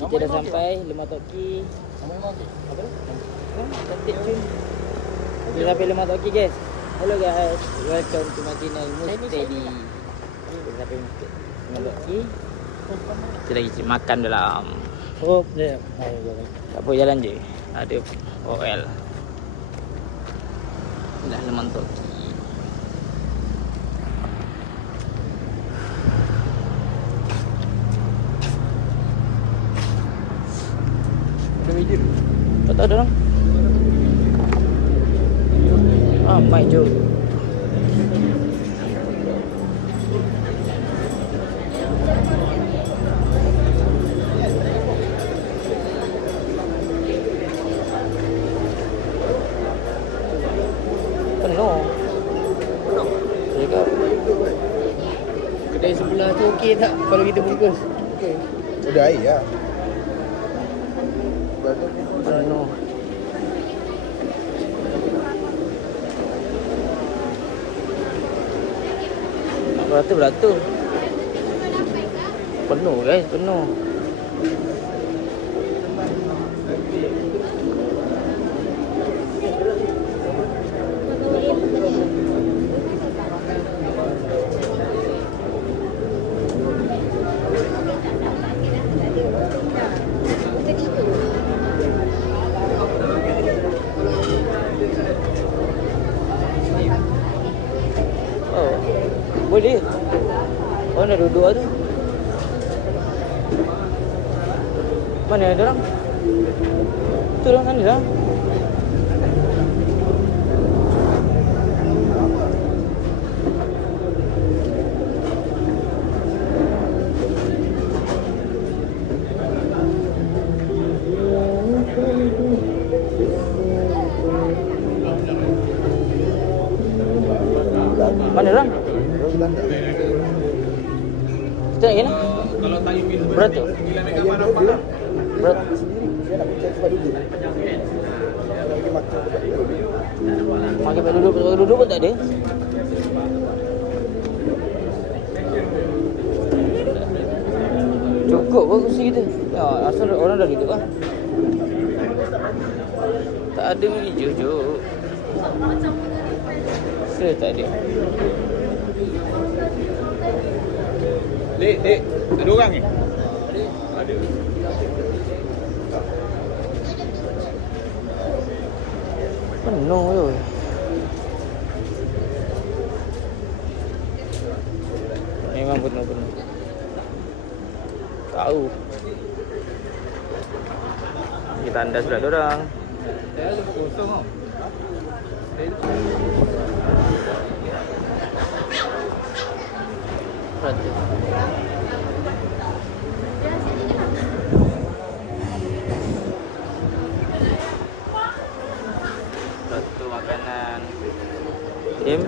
Kita dah sampai Lemah Toki. Apa tu? Cantik cuy. Kita sampai Lemah Toki guys. Hello guys, welcome to Madinah Mustadi. Kita sampai Lemah Toki. Kita lagi makan dalam. Oh, ya. Tak apa, jalan je. Ada OL. Dah Lemah Toki. Tak tahu dah orang. Mai jom. Penuh. Cakap. Kedai sebelah tu okey tak kalau kita bungkus? Okey. Ada air lah. Penuh. Beratur-beratur. Penuh guys, penuh. Oh, boleh. Oh, dah duduk tu. Mana ada orang? Tu orang sana dah. Mana orang? Kita nak kena? Kalau tanya bil Berat tu? bila mereka mana-mana. Berat. Saya nak pergi tempat duduk. Pergi makan tempat duduk. Makan tempat duduk pun tak ada. Cukup pun kursi kita. Ya, asal orang dah duduk lah. Tak ada meja je. Tak ada. Dek, ada orang ni? Ada. Penuh tu. Memang penuh. Tahu. Kita tandas pula dorang. Saya ada kosong tau. Berarti. Satu makanan. Im.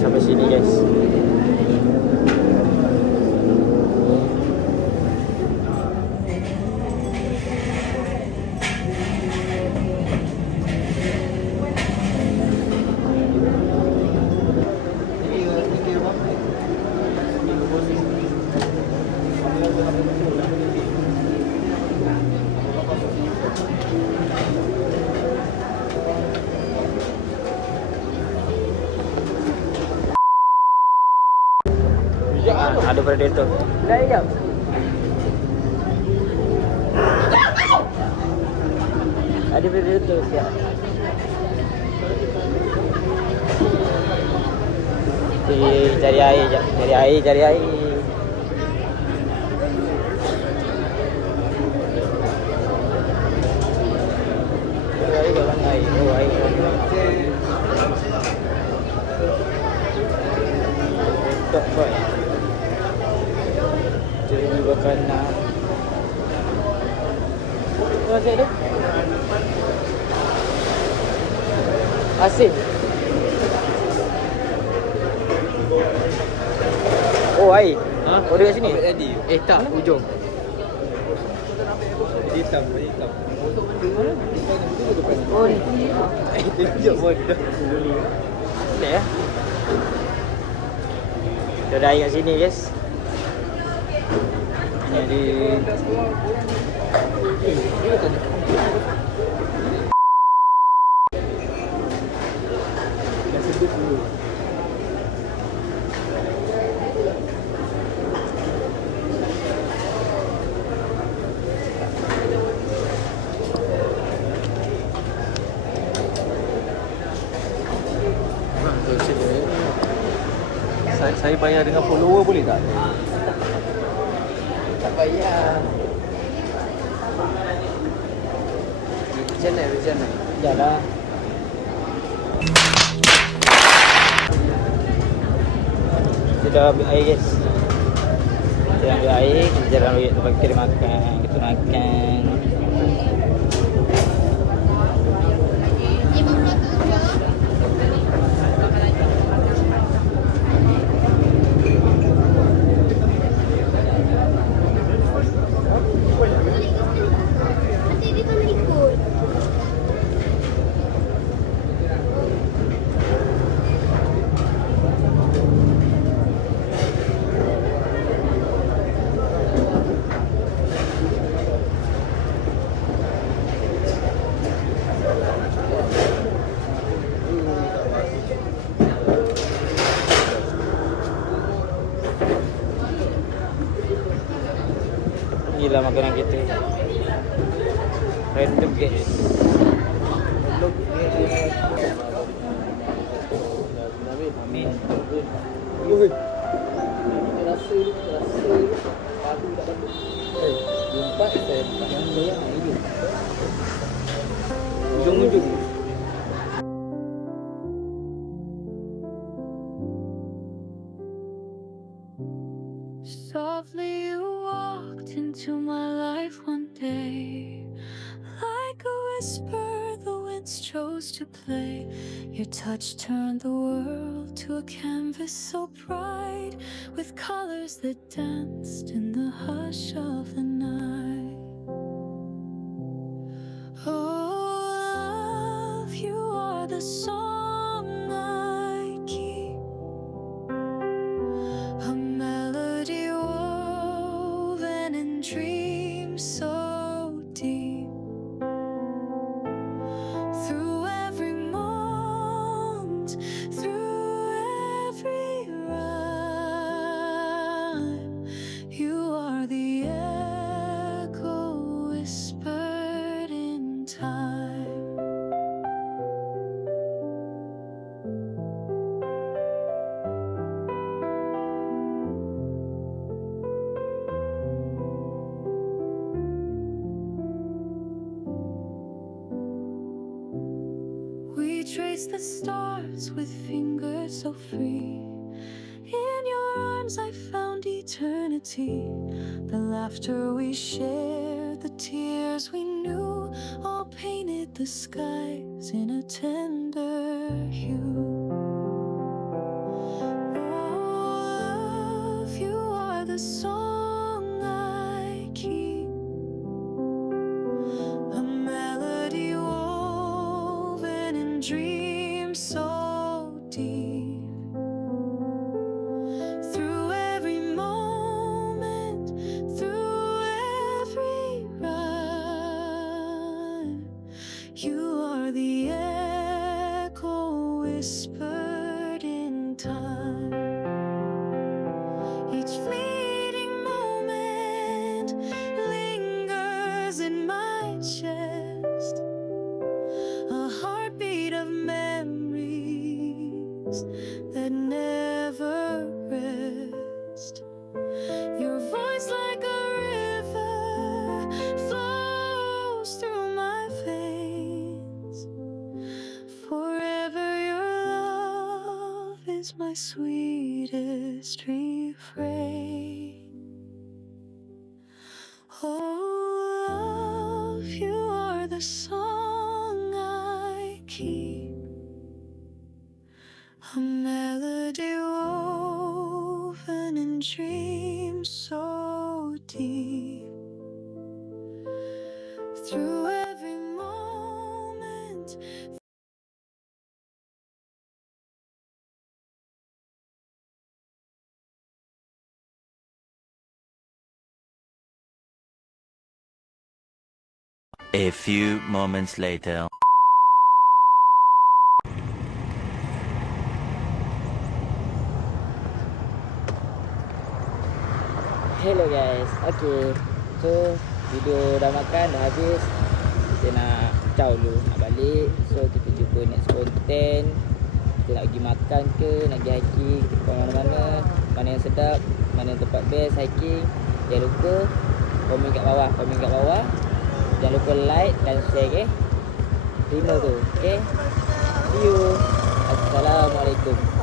Sampai sini guys. Ada predator. Dah jap. Ada predator siap. Cari air jap. Cari air. Air kat mana air? Oh, air kat mana? Tak baik. Jadi makanan. Apa nasi dia? Asin. Oh, air. Ha? Oh, dekat sini. Ambil tadi. Tak, ujung. Hitam, hitam. Oh, ni. Tunjuk bodoh. Boleh ya. Dia ada air kat sini, guys. Ini di Saya bayar dengan follower boleh tak? Tak payah. Macam mana? jalan. Sudah ambil air, guys. Kita ambil air, kita jalan bagi tempat kita makan. Kita makan. Nanti dia kan ikut. Inilah makanan kita. Random, guys. Amin. Kita rasa. Padu tak padu. Jumpat saya yang goyang hidung. Ujung-ujung. Softly you walked into my life one day. Like a whisper, the winds chose to play. Your touch turned the world to a canvas so bright, with colors that danced in the hush of the night. Oh, love, you are the song I keep. A melody woven in dreams so deep. Through every moment, through every rhyme, you are the echo whispered in time. We trace the stars with fingers so free. In your arms I found eternity. The laughter we shared, the tears we knew, all painted the skies in a tender hue. Oh, love, you are the song I keep. A melody woven in dreams so deep. Through every moment, through every rhyme, you are the echo whispered in time. Each fleeting moment lingers in my chest, a heartbeat of memories that never rest. Your voice like a river flows through my veins. Forever your love is my sweetest refrain. Oh, love, you are the song I keep. A melody woven in and dream so deep. Through every moment, A few moments later. Hello guys. Okay, so video dah makan, dah habis. Kita nak caw dulu, nak balik. So kita jumpa next content. Kita nak pergi makan ke, nak pergi hiking, kita ke mana-mana, mana yang sedap, mana yang tempat best hiking. Jangan lupa komen kat bawah. Jangan lupa like dan share, okay? Terima tu, okay? See you. Assalamualaikum.